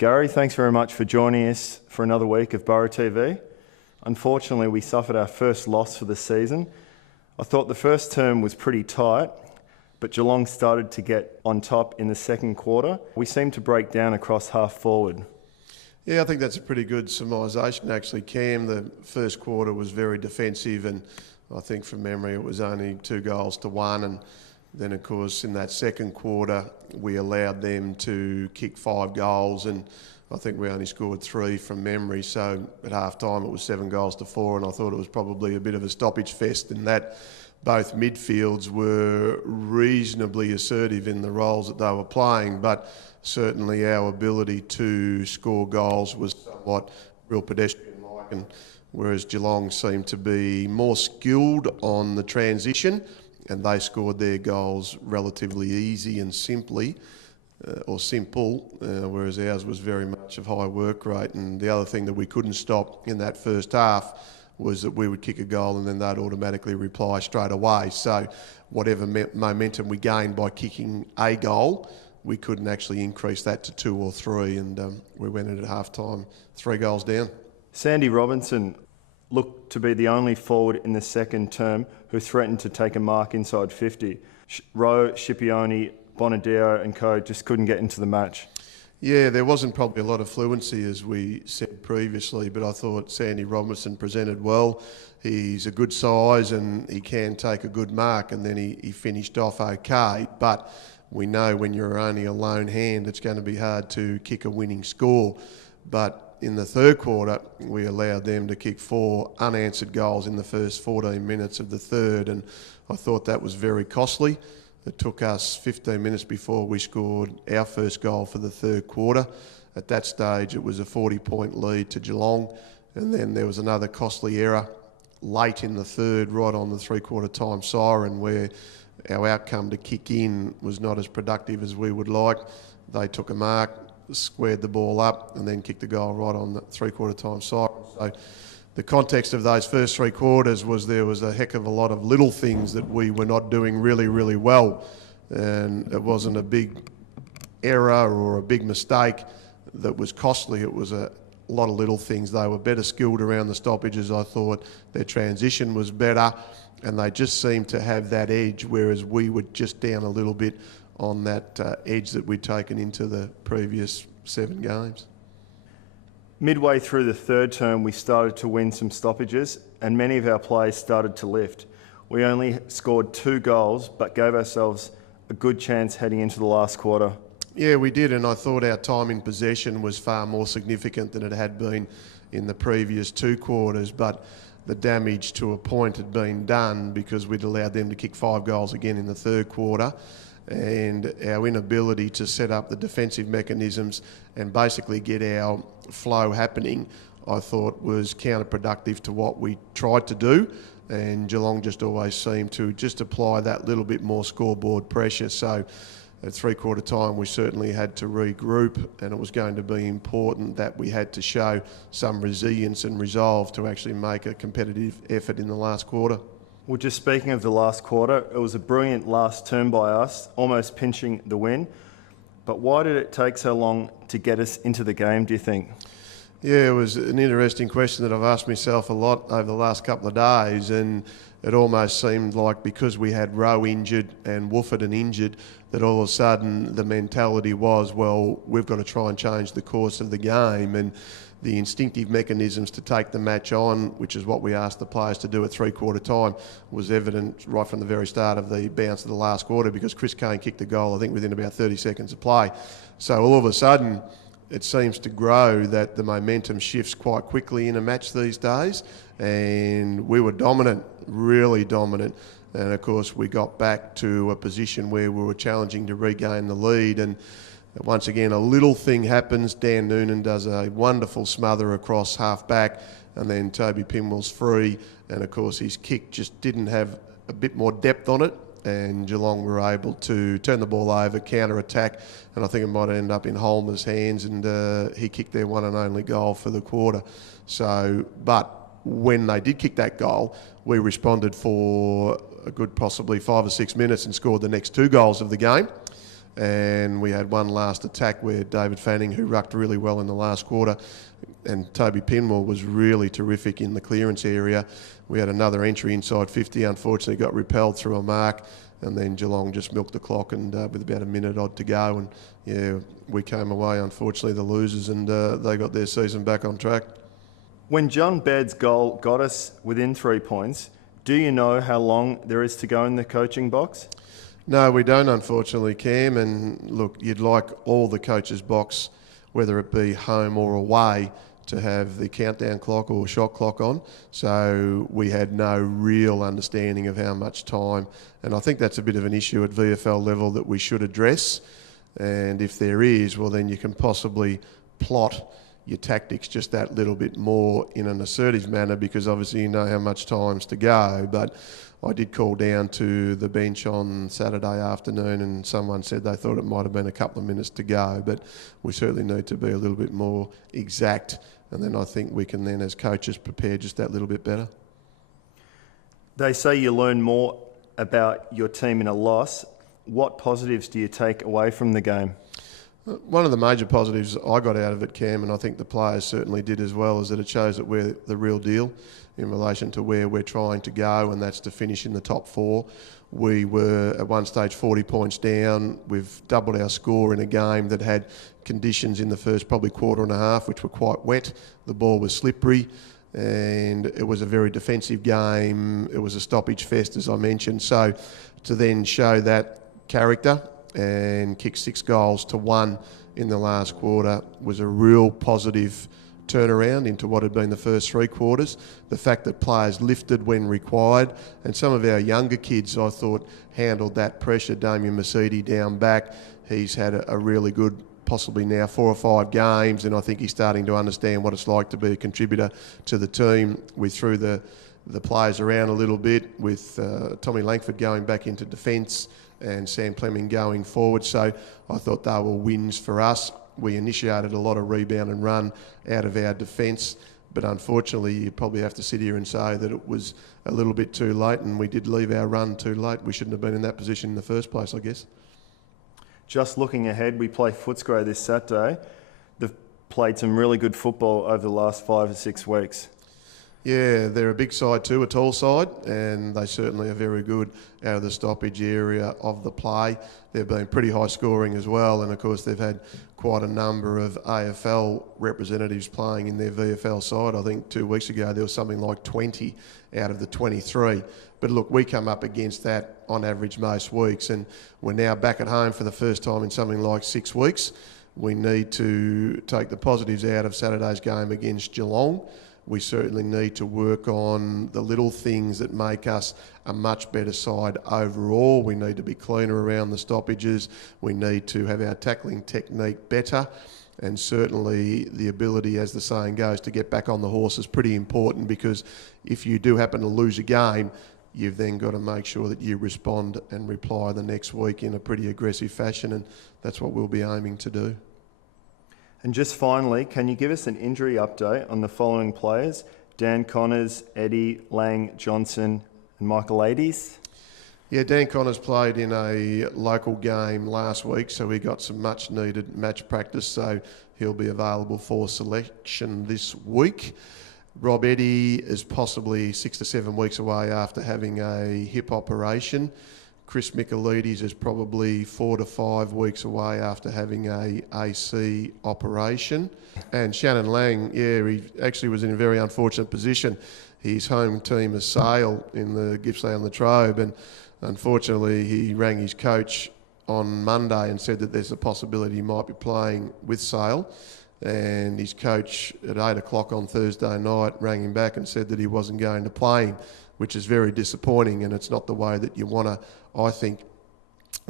Gary, thanks very much for joining us for another week of Borough TV. Unfortunately, we suffered our first loss for the season. I thought the first term was pretty tight, but Geelong started to get on top in the second quarter. We seemed to break down across half forward. Yeah, I think that's a pretty good surmisation actually, Cam. The first quarter was very defensive, and I think from memory it was only 2-1, and then of course in that second quarter we allowed them to kick 5 goals, and I think we only scored 3 from memory. So at half time it was 7-4, and I thought it was probably a bit of a stoppage fest in that both midfields were reasonably assertive in the roles that they were playing, but certainly our ability to score goals was somewhat real pedestrian-like, and whereas Geelong seemed to be more skilled on the transition and they scored their goals relatively easy and simple, whereas ours was very much of high work rate. And the other thing that we couldn't stop in that first half was that we would kick a goal and then they'd automatically reply straight away. So whatever momentum we gained by kicking a goal, we couldn't actually increase that to 2 or 3, and we went in at half-time 3 goals down. Sandy Robinson looked to be the only forward in the second term who threatened to take a mark inside 50. Rowe, Scipione, Bonadio and co just couldn't get into the match. Yeah, there wasn't probably a lot of fluency, as we said previously, but I thought Sandy Robinson presented well. He's a good size and he can take a good mark, and then he finished off okay. But we know when you're only a lone hand, it's going to be hard to kick a winning score. But in the third quarter, we allowed them to kick 4 unanswered goals in the first 14 minutes of the third, and I thought that was very costly. It took us 15 minutes before we scored our first goal for the third quarter. At that stage, it was a 40-point lead to Geelong, and then there was another costly error late in the third, right on the three-quarter time siren, where our outcome to kick in was not as productive as we would like. They took a mark, squared the ball up, and then kicked the goal right on the three-quarter time siren. So the context of those first 3 quarters was there was a heck of a lot of little things that we were not doing really, really well. And it wasn't a big error or a big mistake that was costly. It was a lot of little things. They were better skilled around the stoppages, I thought. Their transition was better, and they just seemed to have that edge, whereas we were just down a little bit on that edge that we'd taken into the previous 7 games. Midway through the third term, we started to win some stoppages and many of our players started to lift. We only scored 2 goals, but gave ourselves a good chance heading into the last quarter. Yeah, we did, and I thought our time in possession was far more significant than it had been in the previous 2 quarters, but the damage to a point had been done because we'd allowed them to kick 5 goals again in the third quarter. And our inability to set up the defensive mechanisms and basically get our flow happening, I thought was counterproductive to what we tried to do. And Geelong just always seemed to just apply that little bit more scoreboard pressure. So at three-quarter time, we certainly had to regroup, and it was going to be important that we had to show some resilience and resolve to actually make a competitive effort in the last quarter. Well, just speaking of the last quarter, it was a brilliant last term by us, almost pinching the win. But why did it take so long to get us into the game, do you think? Yeah, it was an interesting question that I've asked myself a lot over the last couple of days, and it almost seemed like because we had Rowe injured and Wooford injured, that all of a sudden the mentality was, well, we've got to try and change the course of the game, and the instinctive mechanisms to take the match on, which is what we asked the players to do at three-quarter time, was evident right from the very start of the bounce of the last quarter, because Chris Kane kicked the goal, I think, within about 30 seconds of play. So all of a sudden, it seems to grow that the momentum shifts quite quickly in a match these days, and we were dominant, really dominant. And of course, we got back to a position where we were challenging to regain the lead, and once again, a little thing happens. Dan Noonan does a wonderful smother across half-back, and then Toby Pinwell's free, and of course his kick just didn't have a bit more depth on it, and Geelong were able to turn the ball over, counter-attack, and I think it might end up in Holmer's hands, and he kicked their one and only goal for the quarter. So, but when they did kick that goal, we responded for a good possibly 5 or 6 minutes and scored the next 2 goals of the game. and we had one last attack where David Fanning, who rucked really well in the last quarter, and Toby Pinmore was really terrific in the clearance area. We had another entry inside 50, unfortunately got repelled through a mark, and then Geelong just milked the clock, and with about a minute odd to go, and yeah, we came away, unfortunately, the losers, and they got their season back on track. When John Baird's goal got us within 3 points, do you know how long there is to go in the coaching box? No, we don't, unfortunately, Cam. And look, you'd like all the coaches' box, whether it be home or away, to have the countdown clock or shot clock on. So we had no real understanding of how much time. And I think that's a bit of an issue at VFL level that we should address. And if there is, well, then you can possibly plot your tactics just that little bit more in an assertive manner, because obviously you know how much time's to go. But I did call down to the bench on Saturday afternoon, and someone said they thought it might have been a couple of minutes to go, but we certainly need to be a little bit more exact, and then I think we can then as coaches prepare just that little bit better. They say you learn more about your team in a loss. What positives do you take away from the game? One of the major positives I got out of it, Cam, and I think the players certainly did as well, is that it shows that we're the real deal in relation to where we're trying to go, and that's to finish in the top 4. We were at one stage 40 points down. We've doubled our score in a game that had conditions in the first probably quarter and a half which were quite wet. The ball was slippery, and it was a very defensive game. It was a stoppage fest, as I mentioned. So to then show that character and kick 6 goals to 1 in the last quarter was a real positive turnaround into what had been the first 3 quarters. The fact that players lifted when required, and some of our younger kids, I thought, handled that pressure. Damien Mercedes down back, he's had a really good, possibly now 4 or 5 games, and I think he's starting to understand what it's like to be a contributor to the team. We threw the players around a little bit with Tommy Langford going back into defence and Sam Fleming going forward. So I thought they were wins for us. We initiated a lot of rebound and run out of our defence, but unfortunately you probably have to sit here and say that it was a little bit too late, and we did leave our run too late. We shouldn't have been in that position in the first place, I guess. Just looking ahead, we play Footscray this Saturday. They've played some really good football over the last 5 or 6 weeks. Yeah, they're a big side too, a tall side, and they certainly are very good out of the stoppage area of the play. They've been pretty high scoring as well, and of course they've had quite a number of AFL representatives playing in their VFL side. I think 2 weeks ago there was something like 20 out of the 23. But look, we come up against that on average most weeks, and we're now back at home for the first time in something like 6 weeks. We need to take the positives out of Saturday's game against Geelong. We certainly need to work on the little things that make us a much better side overall. We need to be cleaner around the stoppages. We need to have our tackling technique better. And certainly the ability, as the saying goes, to get back on the horse is pretty important, because if you do happen to lose a game, you've then got to make sure that you respond and reply the next week in a pretty aggressive fashion, and that's what we'll be aiming to do. And just finally, can you give us an injury update on the following players? Dan Connors, Eddie, Lang, Johnson and Michael Ades? Yeah, Dan Connors played in a local game last week, so he got some much needed match practice, so he'll be available for selection this week. Rob Eddy is possibly 6 to 7 weeks away after having a hip operation. Chris Michaelides is probably 4 to 5 weeks away after having a AC operation. And Shannon Lang, yeah, he actually was in a very unfortunate position. His home team is Sale in the Gippsland Latrobe, and unfortunately he rang his coach on Monday and said that there's a possibility he might be playing with Sale. And his coach at 8 o'clock on Thursday night rang him back and said that he wasn't going to play him, which is very disappointing, and it's not the way that you want to, I think,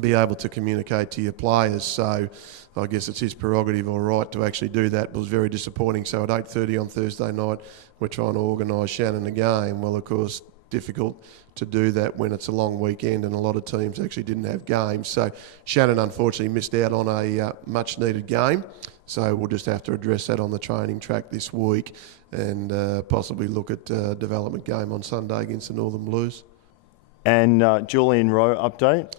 be able to communicate to your players. So I guess it's his prerogative or right to actually do that. It was very disappointing. So at 8:30 on Thursday night, we're trying to organise Shannon a game. Well, of course, difficult to do that when it's a long weekend and a lot of teams actually didn't have games. So Shannon unfortunately missed out on a much needed game. So we'll just have to address that on the training track this week and possibly look at a development game on Sunday against the Northern Blues. And Julian Rowe update?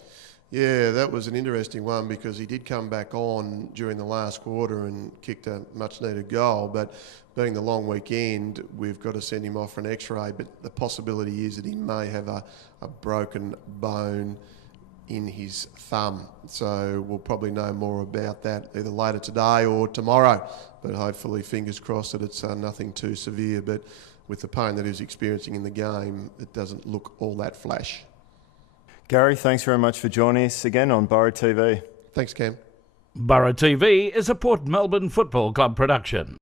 Yeah, that was an interesting one because he did come back on during the last quarter and kicked a much-needed goal. But being the long weekend, we've got to send him off for an X-ray. But the possibility is that he may have a broken bone in his thumb. So we'll probably know more about that either later today or tomorrow. But hopefully, fingers crossed that it's nothing too severe. But with the pain that he's experiencing in the game, it doesn't look all that flash. Gary, thanks very much for joining us again on Borough TV. Thanks, Cam. Borough TV is a Port Melbourne Football Club production.